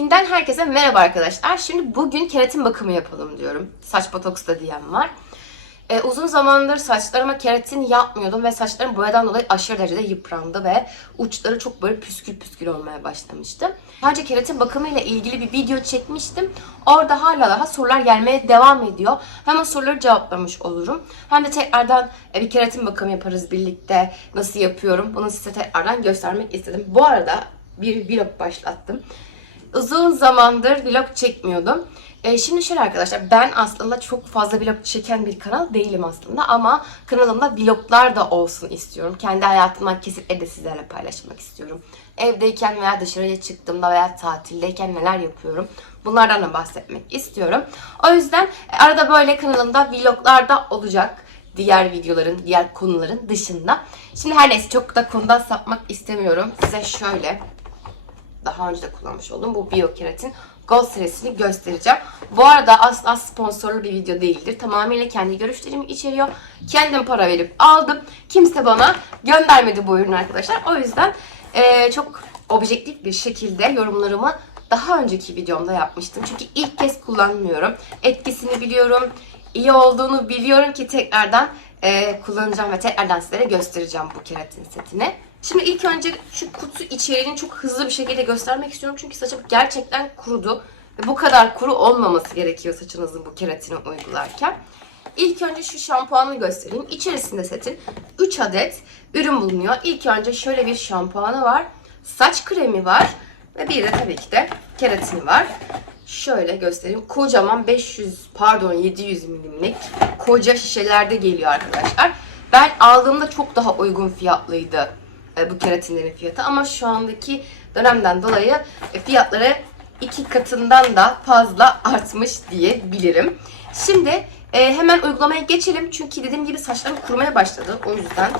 Günden herkese merhaba arkadaşlar. Şimdi bugün keratin bakımı yapalım diyorum. Saç botoks da diyen var. Ee, uzun zamandır saçlarıma keratin yapmıyordum ve saçlarım boyadan dolayı aşırı derecede yıprandı ve uçları çok böyle püskül püskül olmaya başlamıştı. Sadece keratin bakımı ile ilgili bir video çekmiştim. Orada hala daha sorular gelmeye devam ediyor. Hem o soruları cevaplamış olurum. Hem de tekrardan e, bir keratin bakımı yaparız birlikte. Nasıl yapıyorum bunu size tekrardan göstermek istedim. Bu arada bir vlog başlattım. Uzun zamandır vlog çekmiyordum. Ee, şimdi şöyle arkadaşlar ben aslında çok fazla vlog çeken bir kanal değilim aslında ama kanalımda vloglar da olsun istiyorum. Kendi hayatımdan kesitleri de sizlerle paylaşmak istiyorum. Evdeyken veya dışarıya çıktığımda veya tatildeyken neler yapıyorum bunlardan da bahsetmek istiyorum. O yüzden e, arada böyle kanalımda vloglar da olacak diğer videoların, diğer konuların dışında. Şimdi her neyse çok da konudan sapmak istemiyorum. Size şöyle daha önce de kullanmış olduğum bu Biokeratin Gold serisini göstereceğim. Bu arada asla sponsorlu bir video değildir. Tamamıyla kendi görüşlerimi içeriyor. Kendim para verip aldım. Kimse bana göndermedi bu ürünü arkadaşlar. O yüzden eee, çok objektif bir şekilde yorumlarımı daha önceki videomda yapmıştım. Çünkü ilk kez kullanmıyorum. Etkisini biliyorum. iyi olduğunu biliyorum ki tekrardan eee, kullanacağım ve tekrardan sizlere göstereceğim bu keratin setini. Şimdi ilk önce şu kutu içeriğini çok hızlı bir şekilde göstermek istiyorum. Çünkü saçım gerçekten kurudu. Ve bu kadar kuru olmaması gerekiyor saçınızın bu keratini uygularken. İlk önce şu şampuanı göstereyim. İçerisinde setin 3 adet ürün bulunuyor. İlk önce şöyle bir şampuanı var. Saç kremi var. Ve bir de tabii ki de keratini var. Şöyle göstereyim. Kocaman 500 pardon 700 milimlik koca şişelerde geliyor arkadaşlar. Ben aldığımda çok daha uygun fiyatlıydı bu keratinlerin fiyatı ama şu andaki dönemden dolayı e, fiyatları iki katından da fazla artmış diyebilirim. Şimdi e, hemen uygulamaya geçelim çünkü dediğim gibi saçlarım kurumaya başladı. O yüzden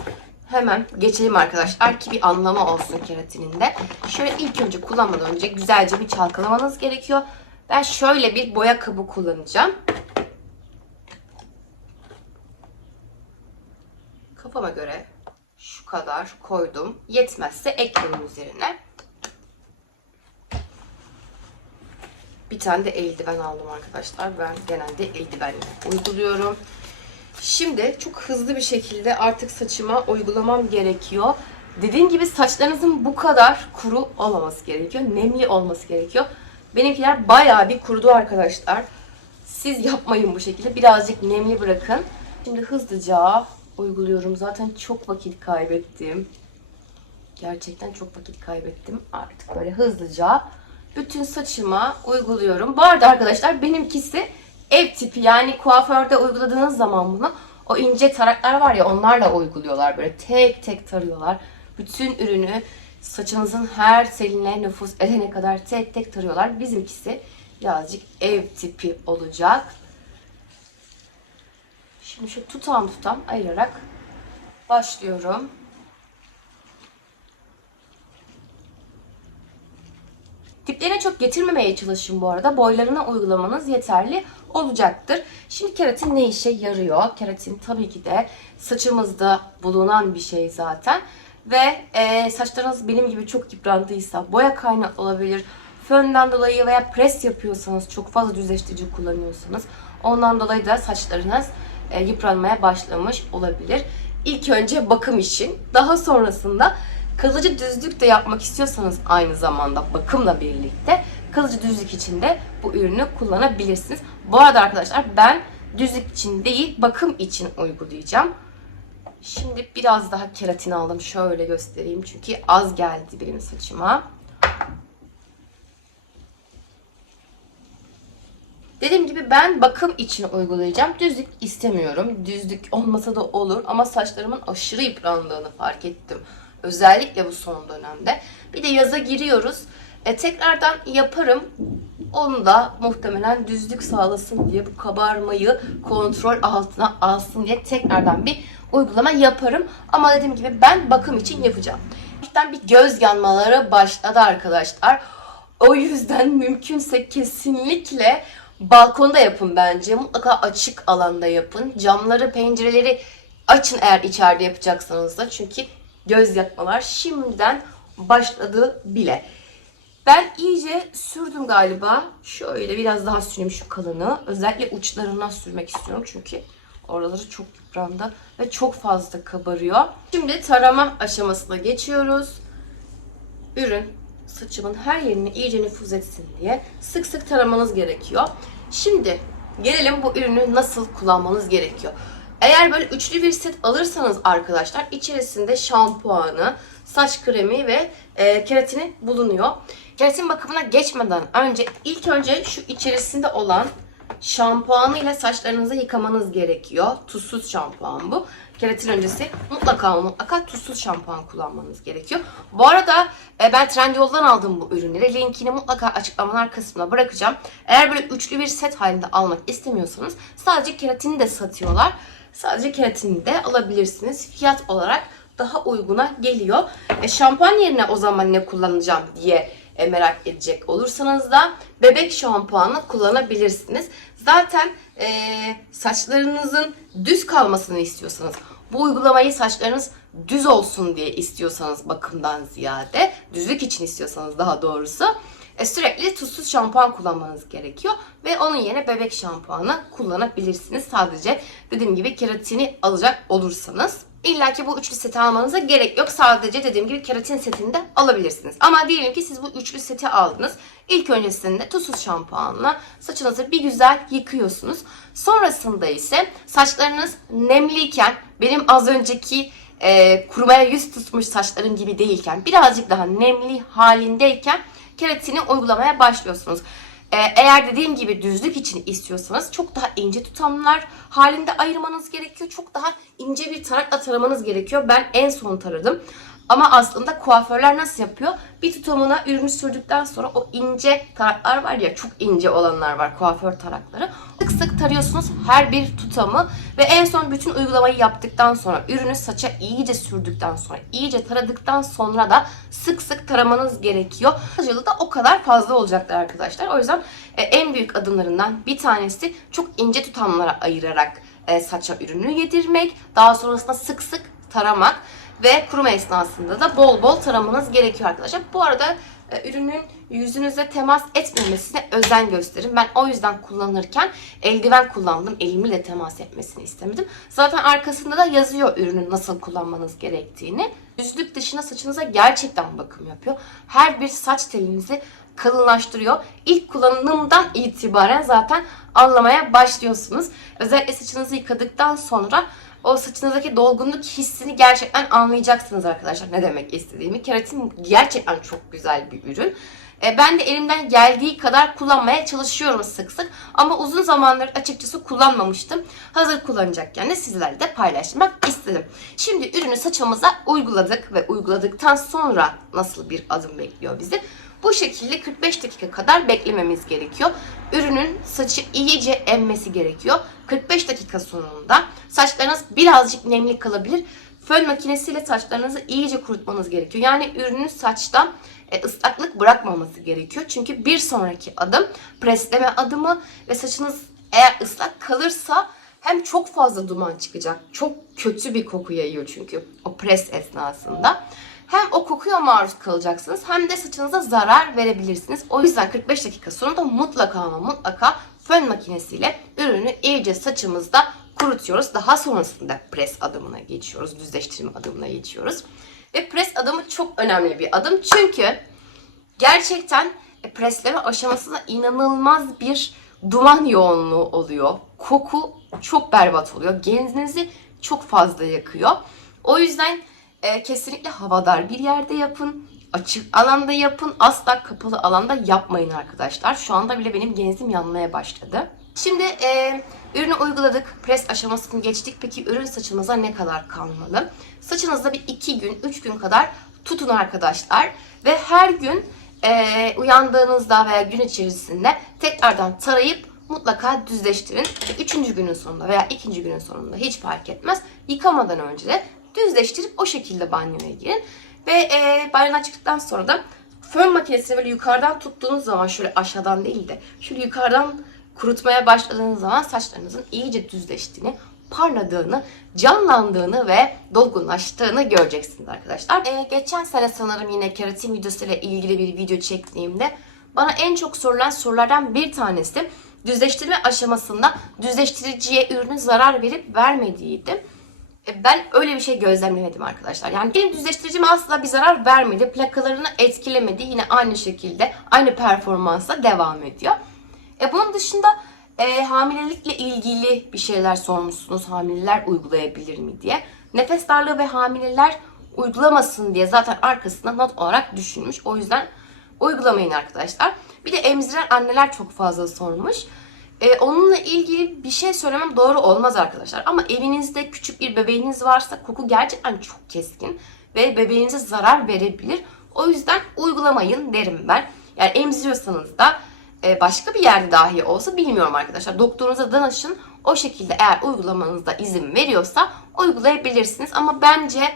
hemen geçelim arkadaşlar ki bir anlamı olsun keratinin de. Şöyle ilk önce kullanmadan önce güzelce bir çalkalamanız gerekiyor. Ben şöyle bir boya kabı kullanacağım. Kafama göre kadar koydum. Yetmezse eklerim üzerine. Bir tane de eldiven aldım arkadaşlar. Ben genelde eldiven uyguluyorum. Şimdi çok hızlı bir şekilde artık saçıma uygulamam gerekiyor. Dediğim gibi saçlarınızın bu kadar kuru olmaması gerekiyor. Nemli olması gerekiyor. Benimkiler bayağı bir kurudu arkadaşlar. Siz yapmayın bu şekilde. Birazcık nemli bırakın. Şimdi hızlıca uyguluyorum. Zaten çok vakit kaybettim. Gerçekten çok vakit kaybettim. Artık böyle hızlıca bütün saçıma uyguluyorum. Bu arada arkadaşlar benimkisi ev tipi yani kuaförde uyguladığınız zaman bunu o ince taraklar var ya onlarla uyguluyorlar. Böyle tek tek tarıyorlar. Bütün ürünü saçınızın her teline nüfus edene kadar tek tek tarıyorlar. Bizimkisi birazcık ev tipi olacak. Şimdi şu tutam tutam ayırarak başlıyorum. Diplerine çok getirmemeye çalışın bu arada. Boylarına uygulamanız yeterli olacaktır. Şimdi keratin ne işe yarıyor? Keratin tabii ki de saçımızda bulunan bir şey zaten. Ve e, saçlarınız benim gibi çok yıprandıysa boya kaynaklı olabilir. Fönden dolayı veya pres yapıyorsanız çok fazla düzleştirici kullanıyorsanız ondan dolayı da saçlarınız e, yıpranmaya başlamış olabilir. İlk önce bakım için daha sonrasında kalıcı düzlük de yapmak istiyorsanız aynı zamanda bakımla birlikte kalıcı düzlük için de bu ürünü kullanabilirsiniz. Bu arada arkadaşlar ben düzlük için değil bakım için uygulayacağım. Şimdi biraz daha keratin aldım. Şöyle göstereyim çünkü az geldi benim saçıma. Dediğim gibi ben bakım için uygulayacağım. Düzlük istemiyorum. Düzlük olmasa da olur ama saçlarımın aşırı yıprandığını fark ettim. Özellikle bu son dönemde. Bir de yaza giriyoruz. E, tekrardan yaparım. Onu da muhtemelen düzlük sağlasın diye bu kabarmayı kontrol altına alsın diye tekrardan bir uygulama yaparım. Ama dediğim gibi ben bakım için yapacağım. Hafiften bir göz yanmaları başladı arkadaşlar. O yüzden mümkünse kesinlikle balkonda yapın bence. Mutlaka açık alanda yapın. Camları, pencereleri açın eğer içeride yapacaksanız da. Çünkü göz yakmalar şimdiden başladı bile. Ben iyice sürdüm galiba. Şöyle biraz daha süreyim şu kalını. Özellikle uçlarına sürmek istiyorum çünkü oraları çok yıprandı ve çok fazla kabarıyor. Şimdi tarama aşamasına geçiyoruz. Ürün saçımın her yerine iyice nüfuz etsin diye sık sık taramanız gerekiyor. Şimdi gelelim bu ürünü nasıl kullanmanız gerekiyor. Eğer böyle üçlü bir set alırsanız arkadaşlar içerisinde şampuanı, saç kremi ve e, keratini bulunuyor. Keratin bakımına geçmeden önce ilk önce şu içerisinde olan şampuanı ile saçlarınızı yıkamanız gerekiyor. Tuzsuz şampuan bu. Keratin öncesi mutlaka mutlaka tuzsuz şampuan kullanmanız gerekiyor. Bu arada e, ben Trendyol'dan aldım bu ürünleri. Linkini mutlaka açıklamalar kısmına bırakacağım. Eğer böyle üçlü bir set halinde almak istemiyorsanız sadece keratini de satıyorlar. Sadece keratini de alabilirsiniz. Fiyat olarak daha uyguna geliyor. E, şampuan yerine o zaman ne kullanacağım diye merak edecek olursanız da bebek şampuanı kullanabilirsiniz. Zaten e, saçlarınızın düz kalmasını istiyorsanız, bu uygulamayı saçlarınız düz olsun diye istiyorsanız bakımdan ziyade, düzlük için istiyorsanız daha doğrusu e, sürekli tuzsuz şampuan kullanmanız gerekiyor. Ve onun yerine bebek şampuanı kullanabilirsiniz. Sadece dediğim gibi keratini alacak olursanız. İlla ki bu üçlü seti almanıza gerek yok. Sadece dediğim gibi keratin setini de alabilirsiniz. Ama diyelim ki siz bu üçlü seti aldınız. İlk öncesinde tuzsuz şampuanla saçınızı bir güzel yıkıyorsunuz. Sonrasında ise saçlarınız nemliyken benim az önceki e, kurumaya yüz tutmuş saçlarım gibi değilken birazcık daha nemli halindeyken keratini uygulamaya başlıyorsunuz. Ee, eğer dediğim gibi düzlük için istiyorsanız çok daha ince tutamlar halinde ayırmanız gerekiyor. Çok daha ince bir tarakla taramanız gerekiyor. Ben en son taradım. Ama aslında kuaförler nasıl yapıyor? Bir tutamına ürünü sürdükten sonra o ince taraklar var ya çok ince olanlar var kuaför tarakları. Sık sık tarıyorsunuz her bir tutamı ve en son bütün uygulamayı yaptıktan sonra ürünü saça iyice sürdükten sonra iyice taradıktan sonra da sık sık taramanız gerekiyor. Acılı da o kadar fazla olacaktır arkadaşlar. O yüzden e, en büyük adımlarından bir tanesi çok ince tutamlara ayırarak e, saça ürünü yedirmek. Daha sonrasında sık sık taramak ve kuruma esnasında da bol bol taramanız gerekiyor arkadaşlar. Bu arada e, ürünün yüzünüze temas etmemesine özen gösterin. Ben o yüzden kullanırken eldiven kullandım. Elimi de temas etmesini istemedim. Zaten arkasında da yazıyor ürünün nasıl kullanmanız gerektiğini. Yüzlük dışına saçınıza gerçekten bakım yapıyor. Her bir saç telinizi kalınlaştırıyor. İlk kullanımdan itibaren zaten anlamaya başlıyorsunuz. Özellikle saçınızı yıkadıktan sonra o saçınızdaki dolgunluk hissini gerçekten anlayacaksınız arkadaşlar ne demek istediğimi. Keratin gerçekten çok güzel bir ürün. E, Ben de elimden geldiği kadar kullanmaya çalışıyorum sık sık. Ama uzun zamandır açıkçası kullanmamıştım. Hazır kullanacakken de sizlerle de paylaşmak istedim. Şimdi ürünü saçımıza uyguladık ve uyguladıktan sonra nasıl bir adım bekliyor bizi? Bu şekilde 45 dakika kadar beklememiz gerekiyor. Ürünün saçı iyice emmesi gerekiyor. 45 dakika sonunda saçlarınız birazcık nemli kalabilir. Fön makinesiyle saçlarınızı iyice kurutmanız gerekiyor. Yani ürünün saçtan e, ıslaklık bırakmaması gerekiyor. Çünkü bir sonraki adım presleme adımı ve saçınız eğer ıslak kalırsa hem çok fazla duman çıkacak. Çok kötü bir koku yayıyor çünkü o pres esnasında. Hem o kokuya maruz kalacaksınız hem de saçınıza zarar verebilirsiniz. O yüzden 45 dakika sonunda mutlaka ama mutlaka fön makinesiyle ürünü iyice saçımızda kurutuyoruz. Daha sonrasında pres adımına geçiyoruz. Düzleştirme adımına geçiyoruz. Ve pres adımı çok önemli bir adım. Çünkü gerçekten e, presleme aşamasında inanılmaz bir duman yoğunluğu oluyor. Koku çok berbat oluyor. Genzinizi çok fazla yakıyor. O yüzden e, kesinlikle havadar bir yerde yapın. Açık alanda yapın. Asla kapalı alanda yapmayın arkadaşlar. Şu anda bile benim genzim yanmaya başladı. Şimdi e, ürünü uyguladık. Pres aşamasını geçtik. Peki ürün saçımıza ne kadar kalmalı? Saçınızda bir 2 gün, 3 gün kadar tutun arkadaşlar. Ve her gün e, uyandığınızda veya gün içerisinde tekrardan tarayıp mutlaka düzleştirin. Üçüncü günün sonunda veya ikinci günün sonunda hiç fark etmez. Yıkamadan önce de düzleştirip o şekilde banyoya girin. Ve e, banyodan çıktıktan sonra da fön makinesini böyle yukarıdan tuttuğunuz zaman şöyle aşağıdan değil de şöyle yukarıdan kurutmaya başladığınız zaman saçlarınızın iyice düzleştiğini, parladığını, canlandığını ve dolgunlaştığını göreceksiniz arkadaşlar. Ee, geçen sene sanırım yine keratin videosu ile ilgili bir video çektiğimde bana en çok sorulan sorulardan bir tanesi düzleştirme aşamasında düzleştiriciye ürünün zarar verip vermediğiydi. E, Ben öyle bir şey gözlemlemedim arkadaşlar. Yani benim düzleştiricim asla bir zarar vermedi. Plakalarını etkilemedi. Yine aynı şekilde aynı performansla devam ediyor. E bunun dışında e, hamilelikle ilgili bir şeyler sormuşsunuz. Hamileler uygulayabilir mi diye. Nefes darlığı ve hamileler uygulamasın diye zaten arkasında not olarak düşünmüş. O yüzden uygulamayın arkadaşlar. Bir de emziren anneler çok fazla sormuş. Ee, onunla ilgili bir şey söylemem doğru olmaz arkadaşlar. Ama evinizde küçük bir bebeğiniz varsa koku gerçekten çok keskin ve bebeğinize zarar verebilir. O yüzden uygulamayın derim ben. Yani emziriyorsanız da e, başka bir yerde dahi olsa bilmiyorum arkadaşlar. Doktorunuza danışın. O şekilde eğer uygulamanızda izin veriyorsa uygulayabilirsiniz. Ama bence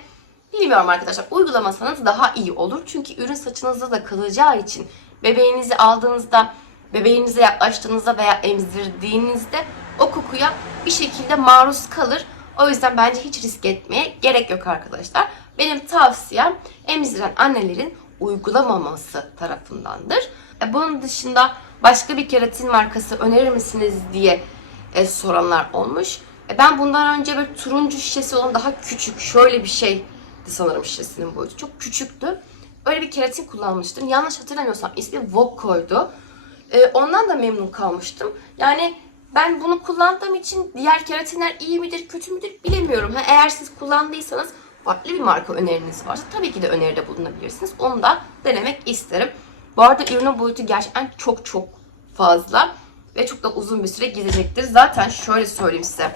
Bilmiyorum arkadaşlar. Uygulamasanız daha iyi olur. Çünkü ürün saçınızda da kalacağı için bebeğinizi aldığınızda, bebeğinize yaklaştığınızda veya emzirdiğinizde o kokuya bir şekilde maruz kalır. O yüzden bence hiç risk etmeye gerek yok arkadaşlar. Benim tavsiyem emziren annelerin uygulamaması tarafındandır. E, bunun dışında başka bir keratin markası önerir misiniz diye e, soranlar olmuş. E, ben bundan önce bir turuncu şişesi olan daha küçük şöyle bir şey sanırım şişesinin boyutu. Çok küçüktü. Öyle bir keratin kullanmıştım. Yanlış hatırlamıyorsam ismi Voko'ydu. Ee, ondan da memnun kalmıştım. Yani ben bunu kullandığım için diğer keratinler iyi midir, kötü müdür bilemiyorum. Ha, eğer siz kullandıysanız farklı bir marka öneriniz varsa tabii ki de öneride bulunabilirsiniz. Onu da denemek isterim. Bu arada ürünün boyutu gerçekten çok çok fazla ve çok da uzun bir süre gidecektir. Zaten şöyle söyleyeyim size.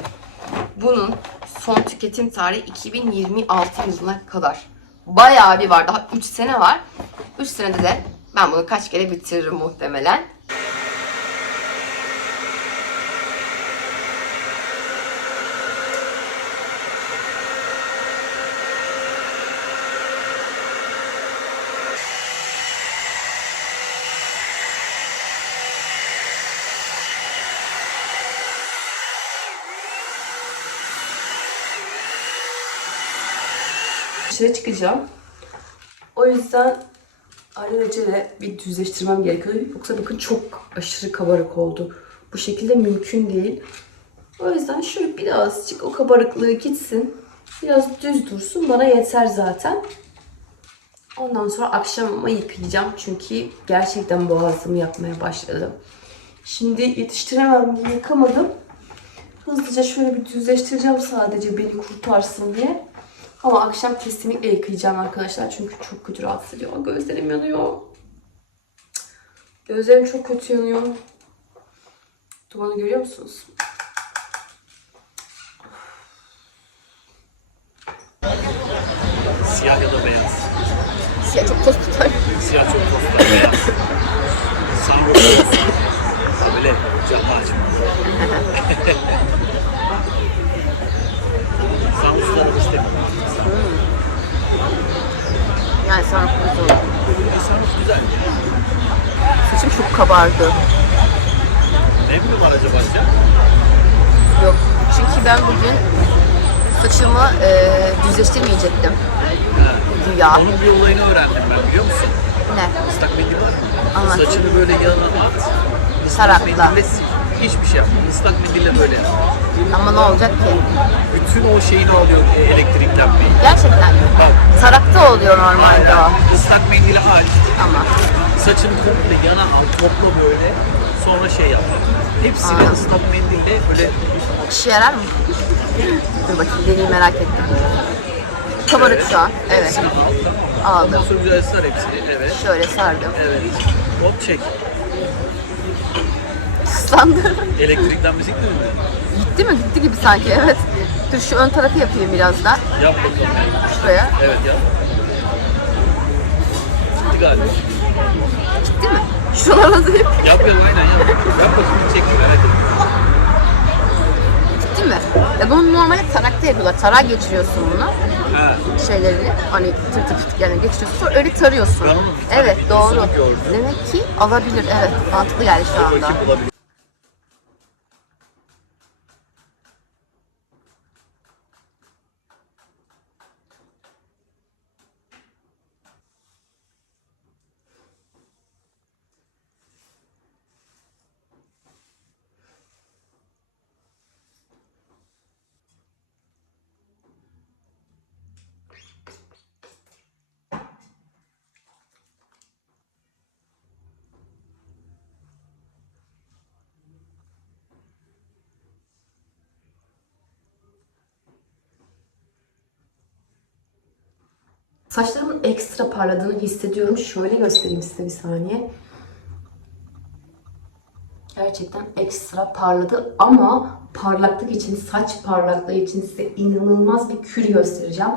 Bunun son tüketim tarihi 2026 yılına kadar. Bayağı bir var. Daha 3 sene var. 3 senede de ben bunu kaç kere bitiririm muhtemelen. Dışarı çıkacağım. O yüzden alelacele bir düzleştirmem gerekiyor. Yoksa bakın çok aşırı kabarık oldu. Bu şekilde mümkün değil. O yüzden şöyle birazcık o kabarıklığı gitsin. Biraz düz dursun. Bana yeter zaten. Ondan sonra akşama yıkayacağım. Çünkü gerçekten boğazımı yapmaya başladım. Şimdi yetiştiremem yıkamadım. Hızlıca şöyle bir düzleştireceğim sadece beni kurtarsın diye. Ama akşam kesinlikle yıkayacağım arkadaşlar. Çünkü çok kötü rahatsız ediyor. Gözlerim yanıyor. Gözlerim çok kötü yanıyor. Dumanı görüyor musunuz? Siyah ya da beyaz. Siyah çok toz tutar. Siyah çok tosta beyaz. Sarı olsun. Ha böyle canlı açma. Sarmışları istemiyorum. Yani sarmış güzel. Saçım çok kabardı. Ne yapıyorlar acaba ya? Yok. Çünkü ben bugün saçımı e, düzleştirmeyecektim. Güya. Onun bir olayını öğrendim ben biliyor musun? Ne? Islak mendil var mı? Anlat. Saçını böyle yanına at. Islak Tarakla. mendille sil. Hiçbir şey yapma. Islak mendille böyle. yap. Ama ne olacak ki? Bütün o şeyini alıyor e, elektriklenmeyi. Gerçekten mi? Tarakta oluyor normalde o. Islak mendili aç. Ama. Saçını komple yana al, topla böyle. Sonra şey yap. Hepsini Aa. ıslak mendille böyle İşe yarar mı? Dur bakayım deneyim merak ettim. Kabarık şu an. Evet. hepsini al tamam mı? Aldım. Ondan sonra güzel sar hepsini. Evet. Şöyle sardım. Evet. Hop çek. Islandı. Elektriklenmesi gitti mi? Gitti mi? Gitti gibi sanki evet. Dur şu ön tarafı yapayım biraz da. Yap bakalım. Şuraya. Evet yap. Gitti galiba. Gitti mi? Şuralara da yap. Yap yap aynen yap. Yap bakayım çek merak etme. Gitti mi? E bunu normalde tarakta yapıyorlar. Tarağa geçiriyorsun bunu. Ha. Şeylerini hani tır tır tır yani geçiriyorsun sonra öyle tarıyorsun. Ben bir tane Evet videosunu doğru. gördüm. Demek ki alabilir evet. Mantıklı geldi şu anda. Bakayım. Saçlarımın ekstra parladığını hissediyorum. Şöyle göstereyim size bir saniye. Gerçekten ekstra parladı ama parlaklık için, saç parlaklığı için size inanılmaz bir kür göstereceğim.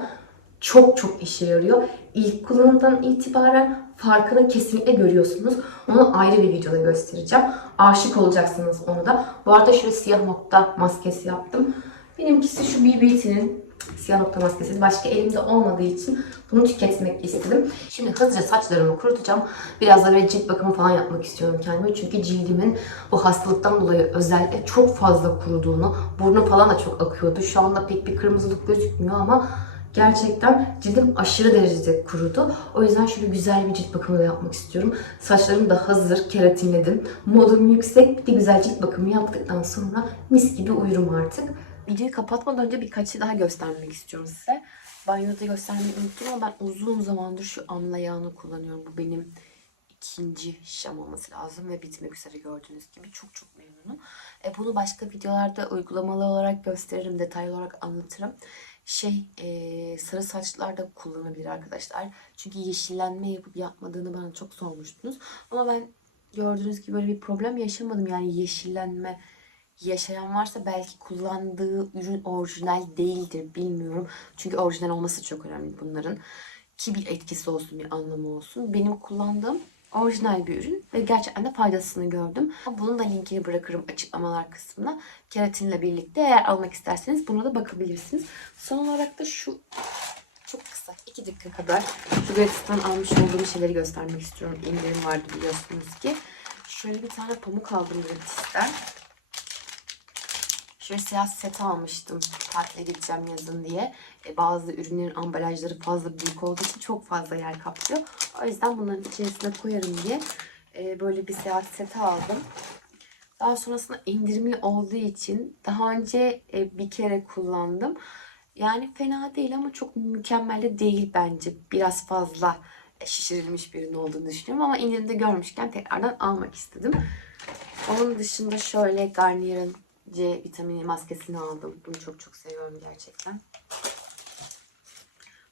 Çok çok işe yarıyor. İlk kullanımdan itibaren farkını kesinlikle görüyorsunuz. Onu ayrı bir videoda göstereceğim. Aşık olacaksınız onu da. Bu arada şöyle siyah nokta maskesi yaptım. Benimkisi şu BBT'nin siyah nokta maskesi. Başka elimde olmadığı için bunu tüketmek istedim. Şimdi hızlıca saçlarımı kurutacağım. Biraz da böyle cilt bakımı falan yapmak istiyorum kendime. Çünkü cildimin bu hastalıktan dolayı özellikle çok fazla kuruduğunu, burnu falan da çok akıyordu. Şu anda pek bir kırmızılık gözükmüyor ama gerçekten cildim aşırı derecede kurudu. O yüzden şöyle güzel bir cilt bakımı da yapmak istiyorum. Saçlarım da hazır, keratinledim. Modum yüksek, bir de güzel cilt bakımı yaptıktan sonra mis gibi uyurum artık. Videoyu kapatmadan önce birkaç şey daha göstermek istiyorum size. Banyoda göstermeyi unuttum ama ben uzun zamandır şu amla yağını kullanıyorum. Bu benim ikinci şişem olması lazım ve bitmek üzere gördüğünüz gibi çok çok memnunum. E, bunu başka videolarda uygulamalı olarak gösteririm, detaylı olarak anlatırım. Şey, e, sarı saçlar da kullanabilir arkadaşlar. Çünkü yeşillenme yapıp yapmadığını bana çok sormuştunuz. Ama ben gördüğünüz gibi böyle bir problem yaşamadım. Yani yeşillenme yaşayan varsa belki kullandığı ürün orijinal değildir bilmiyorum. Çünkü orijinal olması çok önemli bunların. Ki bir etkisi olsun, bir anlamı olsun. Benim kullandığım orijinal bir ürün ve gerçekten de faydasını gördüm. Bunun da linkini bırakırım açıklamalar kısmına. Keratinle birlikte eğer almak isterseniz buna da bakabilirsiniz. Son olarak da şu çok kısa 2 dakika kadar şu gratis'ten almış olduğum şeyleri göstermek istiyorum. İndirim vardı biliyorsunuz ki. Şöyle bir tane pamuk aldım gratis'ten. Şöyle siyah set almıştım tatile gideceğim yazın diye. E, bazı ürünlerin ambalajları fazla büyük olduğu için çok fazla yer kaplıyor. O yüzden bunların içerisine koyarım diye e, böyle bir siyah seti aldım. Daha sonrasında indirimli olduğu için daha önce e, bir kere kullandım. Yani fena değil ama çok mükemmel de değil bence. Biraz fazla şişirilmiş bir ürün olduğunu düşünüyorum ama indirimde görmüşken tekrardan almak istedim. Onun dışında şöyle Garnier'ın C vitamini maskesini aldım. Bunu çok çok seviyorum gerçekten.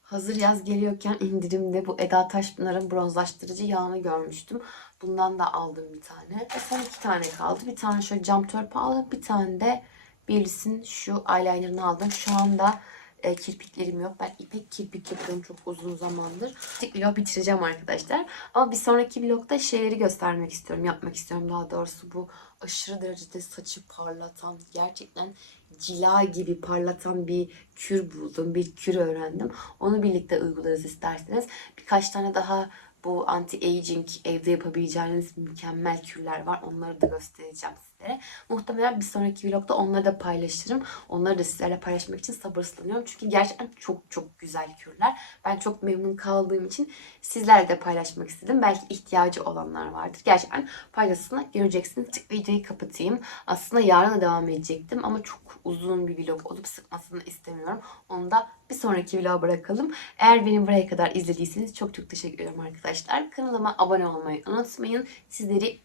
Hazır yaz geliyorken indirimde bu Eda Taşpınar'ın bronzlaştırıcı yağını görmüştüm. Bundan da aldım bir tane. Ve son iki tane kaldı. Bir tane şöyle cam törpü aldım. Bir tane de Bills'in şu eyelinerını aldım. Şu anda e, kirpiklerim yok. Ben ipek kirpik yapıyorum çok uzun zamandır. İlk vlog bitireceğim arkadaşlar. Ama bir sonraki vlogda şeyleri göstermek istiyorum. Yapmak istiyorum daha doğrusu. Bu aşırı derecede saçı parlatan, gerçekten cila gibi parlatan bir kür buldum. Bir kür öğrendim. Onu birlikte uygularız isterseniz. Birkaç tane daha bu anti-aging evde yapabileceğiniz mükemmel kürler var. Onları da göstereceğim sizlere. Muhtemelen bir sonraki vlogda onları da paylaşırım. Onları da sizlerle paylaşmak için sabırsızlanıyorum. Çünkü gerçekten çok çok güzel kürler. Ben çok memnun kaldığım için sizlerle de paylaşmak istedim. Belki ihtiyacı olanlar vardır. Gerçekten faydasını göreceksiniz. Tık videoyu kapatayım. Aslında yarın da devam edecektim ama çok uzun bir vlog olup sıkmasını istemiyorum. Onu da bir sonraki vloga bırakalım. Eğer beni buraya kadar izlediyseniz çok çok teşekkür ederim arkadaşlar. Kanalıma abone olmayı unutmayın. Sizleri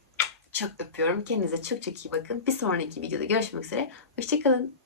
çok öpüyorum. Kendinize çok çok iyi bakın. Bir sonraki videoda görüşmek üzere. Hoşçakalın.